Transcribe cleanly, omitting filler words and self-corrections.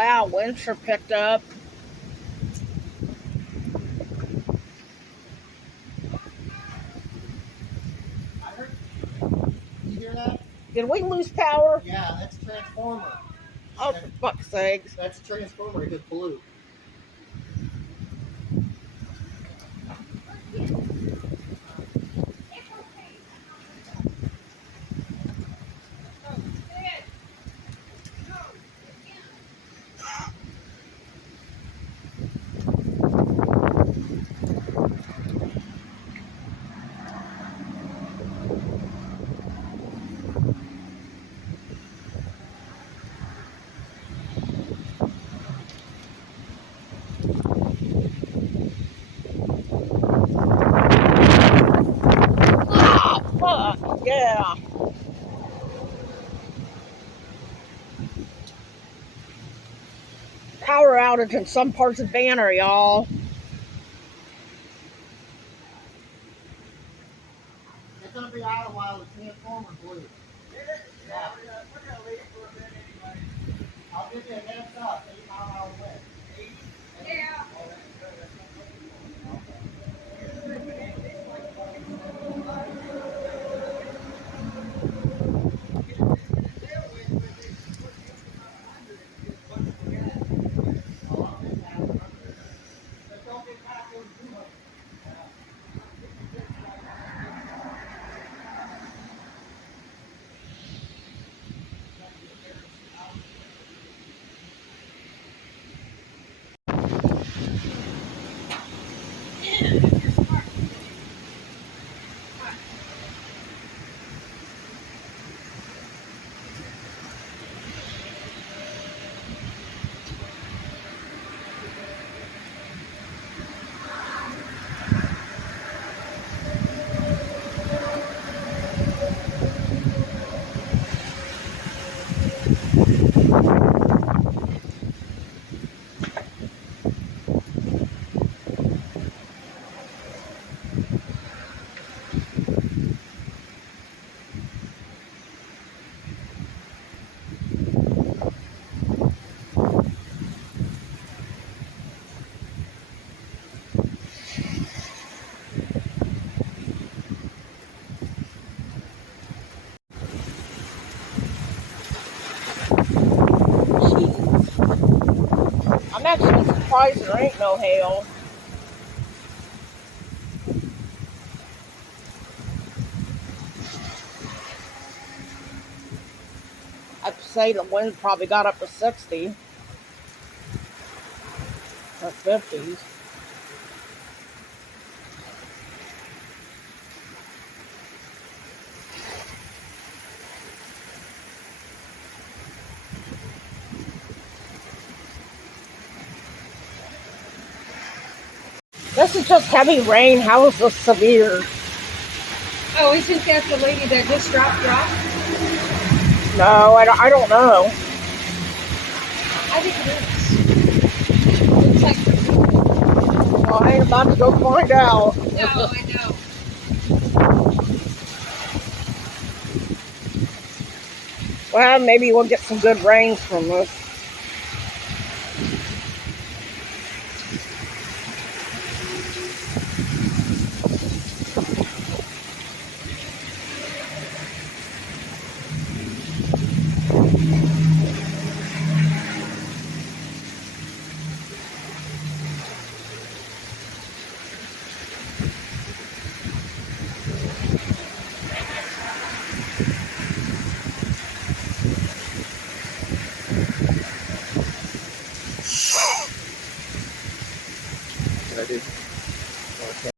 wow, winds sure picked up. I heard. You hear that? Did we lose power? Yeah, that's transformer. Oh, for fuck's sakes. That's transformer. It just blew. Ah, fuck, yeah. Power outage in some parts of Banner, y'all. It's gonna be out a while. The transformer blew. Yeah. I'll give you a heads up. 8 mile wind. Yeah. I'm actually surprised there ain't no hail. I'd say the wind probably got up to 60 or 50s. This is just heavy rain. How is this severe? Oh, isn't that the lady that just dropped off? No, I don't know. I think it is. Looks like Well, I ain't about to go find out. no, I know. Well, maybe we'll get some good rains from this.